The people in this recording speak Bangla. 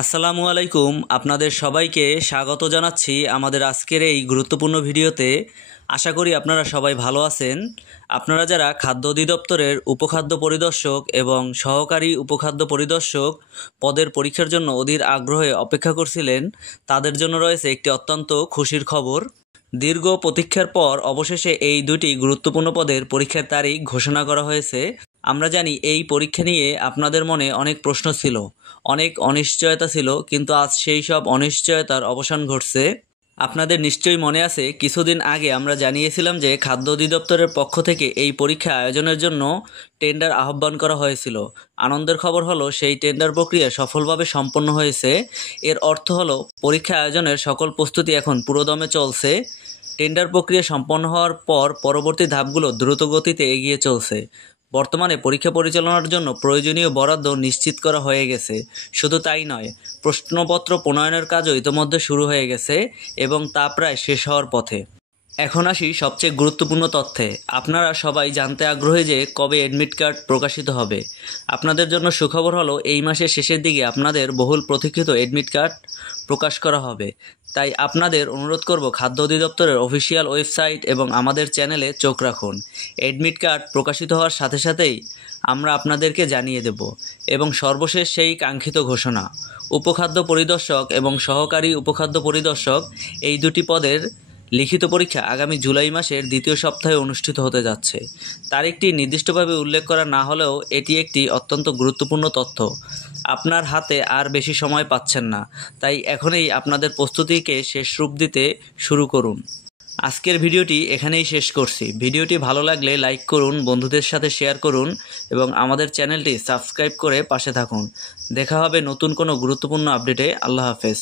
আসসালামু আলাইকুম। আপনাদের সবাইকে স্বাগত জানাচ্ছি আমাদের আজকের এই গুরুত্বপূর্ণ ভিডিওতে। আশা করি আপনারা সবাই ভালো আছেন। আপনারা যারা খাদ্য অধিদপ্তরের উপখাদ্য পরিদর্শক এবং সহকারী উপখাদ্য পরিদর্শক পদের পরীক্ষার জন্য অধীর আগ্রহে অপেক্ষা করছিলেন, তাদের জন্য রয়েছে একটি অত্যন্ত খুশির খবর। দীর্ঘ প্রতীক্ষার পর অবশেষে এই দুটি গুরুত্বপূর্ণ পদের পরীক্ষার তারিখ ঘোষণা করা হয়েছে। আমরা জানি এই পরীক্ষা নিয়ে আপনাদের মনে অনেক প্রশ্ন ছিল, অনেক অনিশ্চয়তা ছিল, কিন্তু আজ সেই সব অনিশ্চয়তার অবসান ঘটছে। আপনাদের নিশ্চয়ই মনে আছে, কিছুদিন আগে আমরা জানিয়েছিলাম যে খাদ্য অধিদপ্তরের পক্ষ থেকে এই পরীক্ষা আয়োজনের জন্য টেন্ডার আহ্বান করা হয়েছিল। আনন্দের খবর হলো, সেই টেন্ডার প্রক্রিয়া সফলভাবে সম্পন্ন হয়েছে। এর অর্থ হলো পরীক্ষা আয়োজনের সকল প্রস্তুতি এখন পুরোদমে চলছে। টেন্ডার প্রক্রিয়া সম্পন্ন হওয়ার পর পরবর্তী ধাপগুলো দ্রুত গতিতে এগিয়ে চলছে। বর্তমানে পরীক্ষা পরিচালনার জন্য প্রয়োজনীয় বরাদ্দ নিশ্চিত করা হয়ে গেছে। শুধু তাই নয়, প্রশ্নপত্র প্রণয়নের কাজও ইতোমধ্যে শুরু হয়ে গেছে এবং তা প্রায় শেষ হওয়ার পথে। এখন আসি সবচেয়ে গুরুত্বপূর্ণ তথ্যে। আপনারা সবাই জানতে আগ্রহী যে কবে অ্যাডমিট কার্ড প্রকাশিত হবে। আপনাদের জন্য সুখবর হলো, এই মাসের শেষের দিকে আপনাদের বহুল প্রতীক্ষিত অ্যাডমিট কার্ড প্রকাশ করা হবে। তাই আপনাদের অনুরোধ করব, খাদ্য অধিদপ্তরের অফিসিয়াল ওয়েবসাইট এবং আমাদের চ্যানেলে চোখ রাখুন। অ্যাডমিট কার্ড প্রকাশিত হওয়ার সাথে সাথেই আমরা আপনাদেরকে জানিয়ে দেব। এবং সর্বশেষ সেই কাঙ্ক্ষিত ঘোষণা, উপখাদ্য পরিদর্শক এবং সহকারী উপখাদ্য পরিদর্শক এই দুটি পদের লিখিত পরীক্ষা আগামী জুলাই মাসের দ্বিতীয় সপ্তাহে অনুষ্ঠিত হতে যাচ্ছে। তারিখটি নির্দিষ্টভাবে উল্লেখ করা না হলেও এটি একটি অত্যন্ত গুরুত্বপূর্ণ তথ্য। আপনার হাতে আর বেশি সময় পাচ্ছেন না, তাই এখনই আপনাদের প্রস্তুতিকে শেষ রূপ দিতে শুরু করুন। আজকের ভিডিওটি এখানেই শেষ করছি। ভিডিওটি ভালো লাগলে লাইক করুন, বন্ধুদের সাথে শেয়ার করুন এবং আমাদের চ্যানেলটি সাবস্ক্রাইব করে পাশে থাকুন। দেখা হবে নতুন কোনো গুরুত্বপূর্ণ আপডেটে। আল্লাহ হাফেজ।